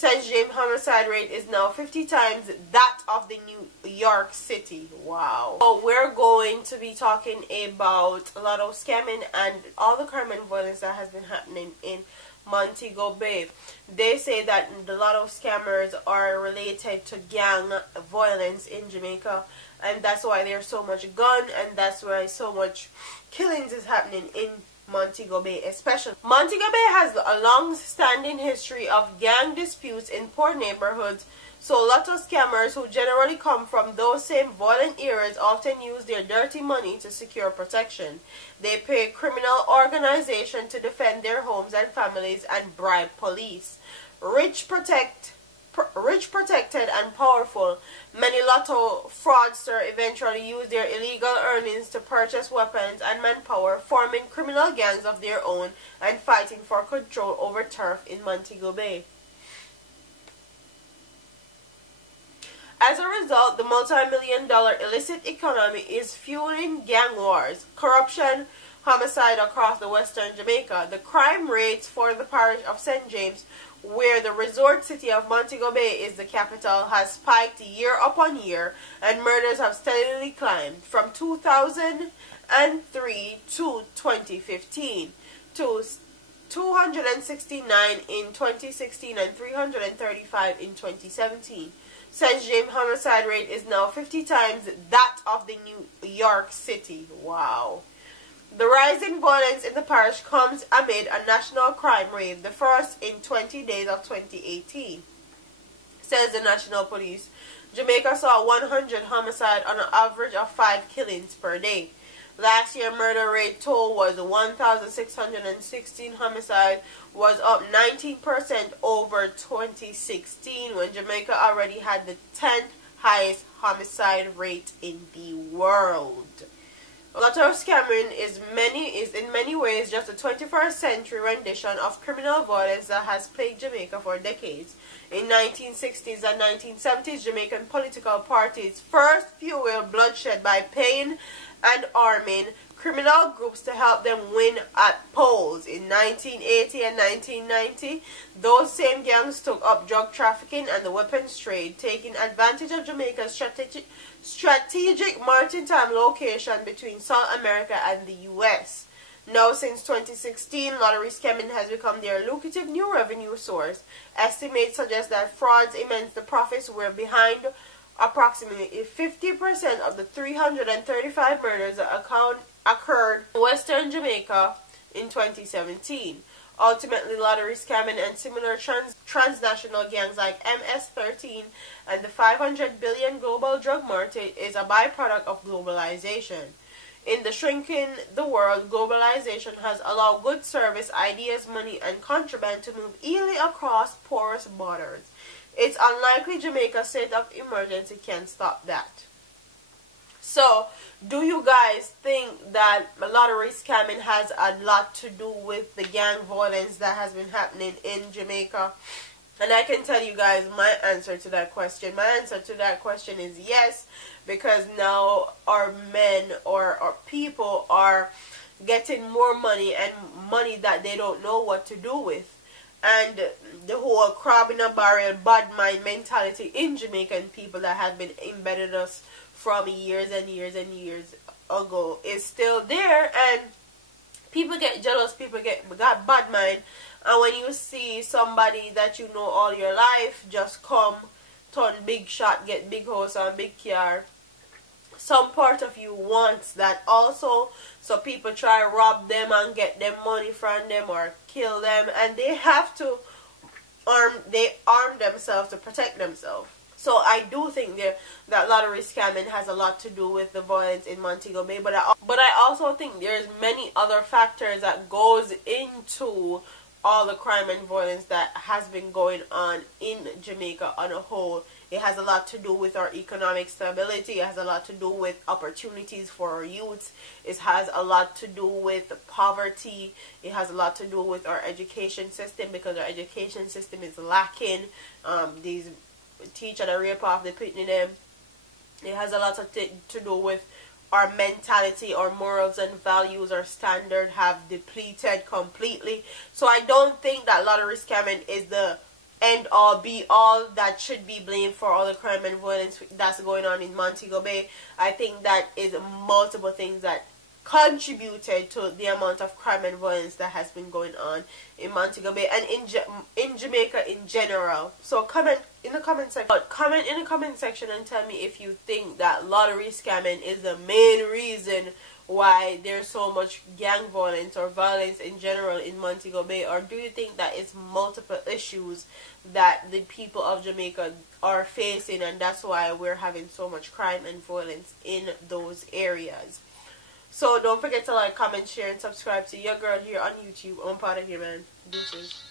Says James homicide rate is now 50 times that of the New York City. Wow. So we're going to be talking about lotto scamming and all the crime and violence that has been happening in Montego Bay. They say that the lotto scammers are related to gang violence in Jamaica, and that's why there's so much gun, and that's why so much killings is happening in Montego Bay especially. Montego Bay has a long-standing history of gang disputes in poor neighborhoods, so lotto scammers who generally come from those same violent areas often use their dirty money to secure protection. They pay criminal organizations to defend their homes and families and bribe police. Rich, protected, and powerful, many lotto fraudsters eventually use their illegal earnings to purchase weapons and manpower, forming criminal gangs of their own and fighting for control over turf in Montego Bay. As a result, the multi-million-dollar illicit economy is fueling gang wars, corruption, homicide across the western Jamaica. The crime rates for the parish of St. James, where the resort city of Montego Bay is the capital, has spiked year upon year, and murders have steadily climbed from 2003 to 2015 to 269 in 2016 and 335 in 2017. Says James homicide rate is now 50 times that of the New York City. Wow. The rise in violence in the parish comes amid a national crime wave, the first in 20 days of 2018. Says the National Police, Jamaica saw 100 homicides on an average of 5 killings per day. Last year, murder rate toll was 1,616 homicides, was up 19% over 2016, when Jamaica already had the 10th highest homicide rate in the world. Lotto scamming is in many ways just a 21st century rendition of criminal violence that has plagued Jamaica for decades. In 1960s and 1970s, Jamaican political parties first fueled bloodshed by paying and arming criminal groups to help them win at polls. In 1980 and 1990, those same gangs took up drug trafficking and the weapons trade, taking advantage of Jamaica's strategic maritime location between South America and the U.S. Now, since 2016, lottery scamming has become their lucrative new revenue source. Estimates suggest that frauds immense the profits were behind approximately 50% of the 335 murders that occurred in Western Jamaica in 2017. Ultimately, lottery scamming and similar transnational gangs like MS-13 and the 500 billion global drug market is a byproduct of globalization. In the shrinking the world, globalization has allowed goods, service, ideas, money, and contraband to move easily across porous borders. It's unlikely Jamaica's state of emergency can stop that. So, do you guys think that lottery scamming has a lot to do with the gang violence that has been happening in Jamaica? And I can tell you guys my answer to that question. My answer to that question is yes, because now our men or our people are getting more money, and money that they don't know what to do with. And the whole crab in a barrel, bad mind mentality in Jamaican people that has been embedded us from years and years and years ago is still there, and people get jealous, people got bad mind, and when you see somebody that you know all your life just come, turn big shot, get big house and big car, some part of you wants that also, so people try to rob them and get them money from them or kill them, and they have to arm themselves to protect themselves. So I do think that lottery scamming has a lot to do with the violence in Montego Bay, but I also think there's many other factors that goes into all the crime and violence that has been going on in Jamaica on a whole. It has a lot to do with our economic stability. It has a lot to do with opportunities for our youth. It has a lot to do with poverty. It has a lot to do with our education system, because our education system is lacking. These teacher that rape off the pitney them. It has a lot to do with our mentality, our morals and values, our standard have depleted completely. So I don't think that lottery scamming is the end all be all that should be blamed for all the crime and violence that's going on in Montego Bay. I think that is multiple things that contributed to the amount of crime and violence that has been going on in Montego Bay and in Jamaica in general. So comment in the comment section and tell me if you think that lottery scamming is the main reason why there's so much gang violence or violence in general in Montego Bay, or do you think that it's multiple issues that the people of Jamaica are facing and that's why we're having so much crime and violence in those areas? So don't forget to like, comment, share, and subscribe to your girl here on YouTube. I'm part of here, man. Deuces.